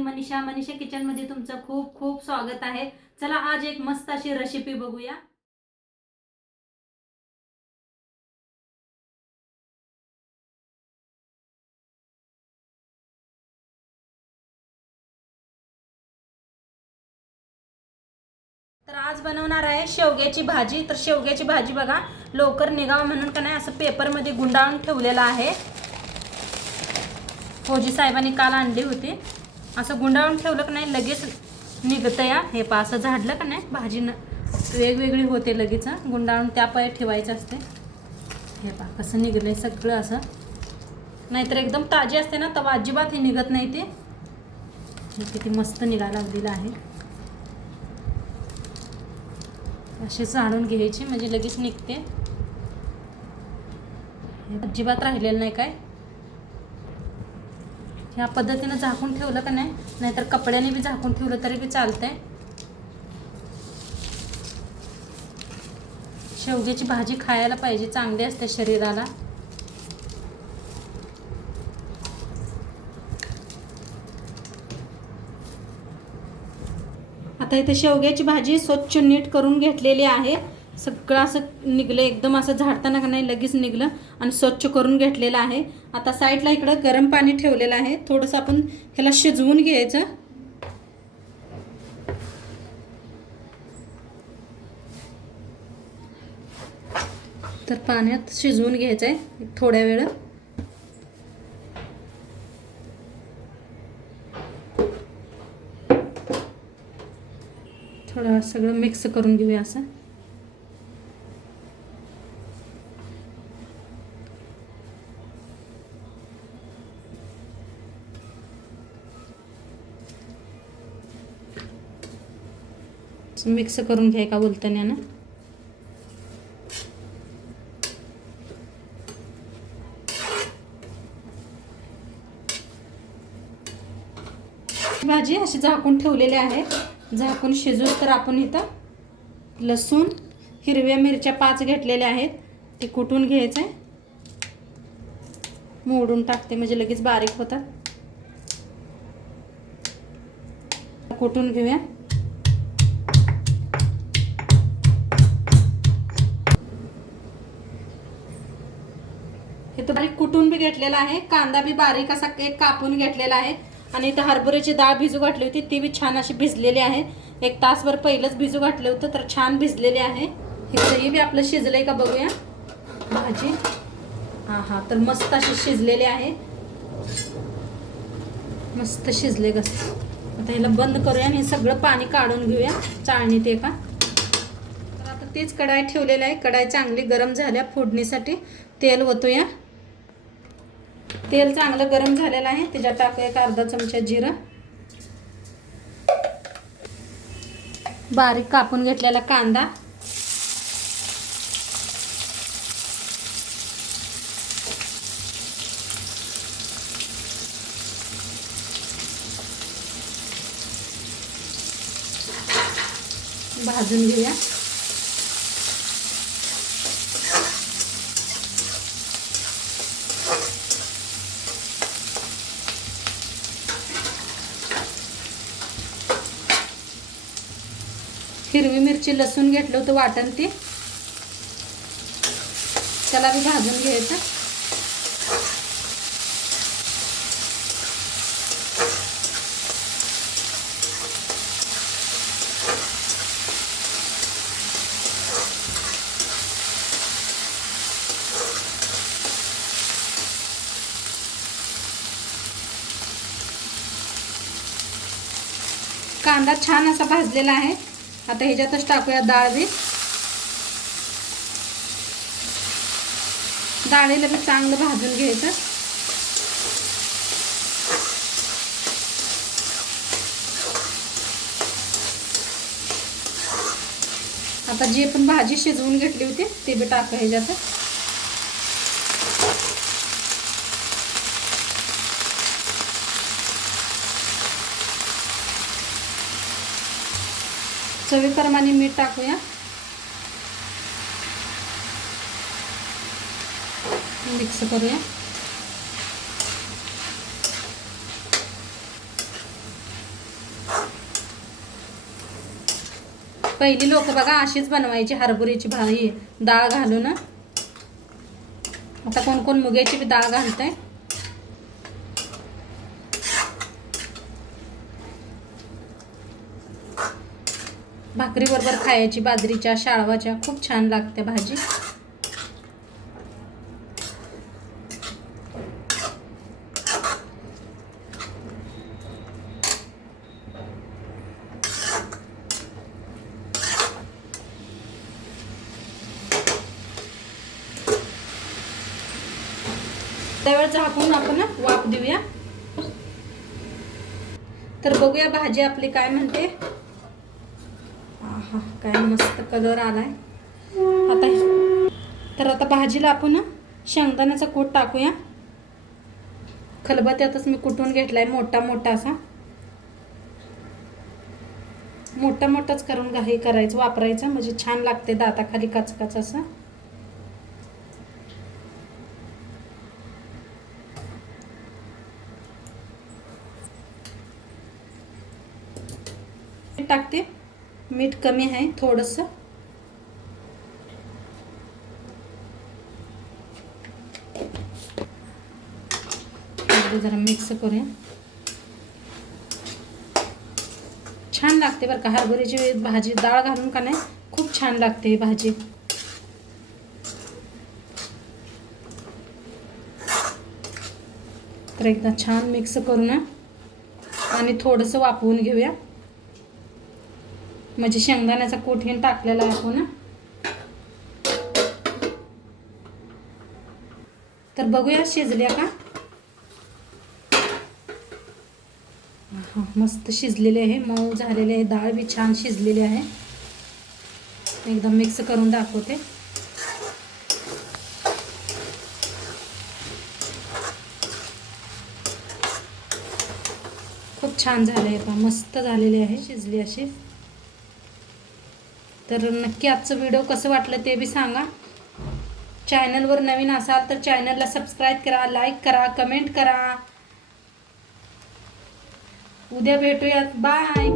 मी Manisha kitchen मध्ये तुमचं खूप खूप स्वागत आहे। चला आज एक मस्त अशी रेसिपी बघूया। तर आज बनवणार आहे शेवग्याची भाजी। तर शेवग्याची भाजी बघा लवकर निघावं म्हणून का नाही असं पेपर मध्ये गुंडाळून ठेवलेला आहे। फौजी साहेबांनी काल आणली होती। असं गुंडाळून ठेवलं का नाही लगेच निघतं या। हे पा असं झाडलं का नाही भाजी वेगवेगळी होते लगेच। गुंडाळून त्या पाय ठेवायचं असते। हे पा कसं निघलंय सगळं असं। नाहीतर एकदम ताजी असते ना तर अजिबात हे निघत नाही ते। हे किती मस्त निघायला लागलेलं आहे। असे झाडून घ्यायचे म्हणजे लगेच निघते। अजिबात राहिलेलं नाही काय। ह्या पद्धतीने झाकून ठेवलं का नाही नाहीतर कपड्याने बी झाकून ठेवलं तरी बी चालतंय। शेवग्याची भाजी खायला पाहिजे, चांगली असते शरीराला। आता इथे शेवग्याची भाजी स्वच्छ नीट करून घेतलेली आहे। सगळं असं निघलं एकदम असं झाडताना का नाही लगेच निघलं आणि स्वच्छ करून घेतलेलं आहे। आता साईडला इकडं गरम पाणी ठेवलेलं आहे। थोडंसं आपण ह्याला शिजवून घ्यायचं। तर पाण्यात शिजवून घ्यायचं आहे थोड्या वेळ। थोडं सगळं मिक्स करून घेऊया असं। मिक्स करून घ्याय का बोलताना ना। भाजी अशी झाकून ठेवलेली आहे। झाकून शिजून तर आपण इथं लसूण हिरव्या मिरच्या 5 घेतलेल्या आहेत ते कुटून घ्यायचं आहे। मोडून टाकते म्हणजे लगेच बारीक होतात। कुटून घेऊया। हे तर बारीक कुटून बी घेतलेला आहे। कांदा बी बारीक असा एक कापून घेतलेला आहे। आणि इथं हरभऱ्याची डाळ भिजू घातली होती ती बी छान अशी भिजलेली आहे। 1 तासभर पहिलंच भिजू घातलं होतं तर छान भिजलेली आहे। हे बी आपलं शिजलंय का बघूया भाजी। हा तर मस्त अशी शिजलेली आहे। मस्त शिजले गं। आता ह्याला बंद करूया आणि सगळं पाणी काढून घेऊया चाळणीत एका। तर आता तीच कढाई ठेवलेली आहे। कढाई चांगली गरम झाल्या फोडणीसाठी तेल ओतूया। तेल चांगलं गरम झालेलं आहे। त्याच्यात टाकूया 1 अर्धा चमचा जिरं, बारीक कापून घेतलेला कांदा, भाजून घेऊया। हिरवी मिरची लसूण घेतलं होतं वाटण ते त्याला बी भाजून घ्यायचं। कांदा छान असा भाजलेला आहे। आता ह्याच्यातच टाकूया डाळ बी। डाळीला बी चांगलं भाजून घ्यायचं। आता जी पण भाजी शिजवून घेतली होती ते बी टाकू ह्याच्यात। चवीप्रमाणे मीठ टाकूया। मिक्स करूया। पहिली लोक बघा अशीच बनवायची हरभऱ्याची भाजी डाळ घालून. आता कोण कोण मुगाची बी डाळ घालतंय. भाकरी बरोबर खायची बाजरीच्या शाळवाच्या खूप छान लागते भाजी. त्यावेळेस झाकून आपण वाफ देऊया. तर बघूया भाजी आपली काय म्हणते. आहा काय मस्त कलर आलाय. आता भाजीला आपण शेंगदाण्याचा कूट टाकूया. खलबत्त्यातच मी कुटून घेतलाय मोठा मोठा असा. मोठा मोठाच करून हे करायचं वापरायचं म्हणजे छान लागते दाताखाली कचकच असं. टाकते. मीठ कमी आहे थोडंसं. जरा मिक्स करूया. छान लागते बरं का हरभऱ्याची भाजी डाळ घालून का नाही खूप छान लागते ही भाजी. तर एकदा छान मिक्स करून आणि थोडंसं वाफवून घेऊया. म्हणजे शेंगदाण्याचा कूट हे टाकलेला आहे आपण. तर बघूया शिजल्या का. मस्त शिजलेले आहे मऊ झालेले आहे. डाळ बी छान शिजलेली आहे. एकदम मिक्स करून दाखवते. खूप छान झाले आहे पहा मस्त झालेले आहे शिजली अशी. तर नक्की आजचं व्हिडिओ कसं वाटलं ते बी सांगा. चॅनलवर नवीन असाल तर चॅनलला सबस्क्राईब करा, लाईक करा, कमेंट करा. उद्या भेटूयात. बाय.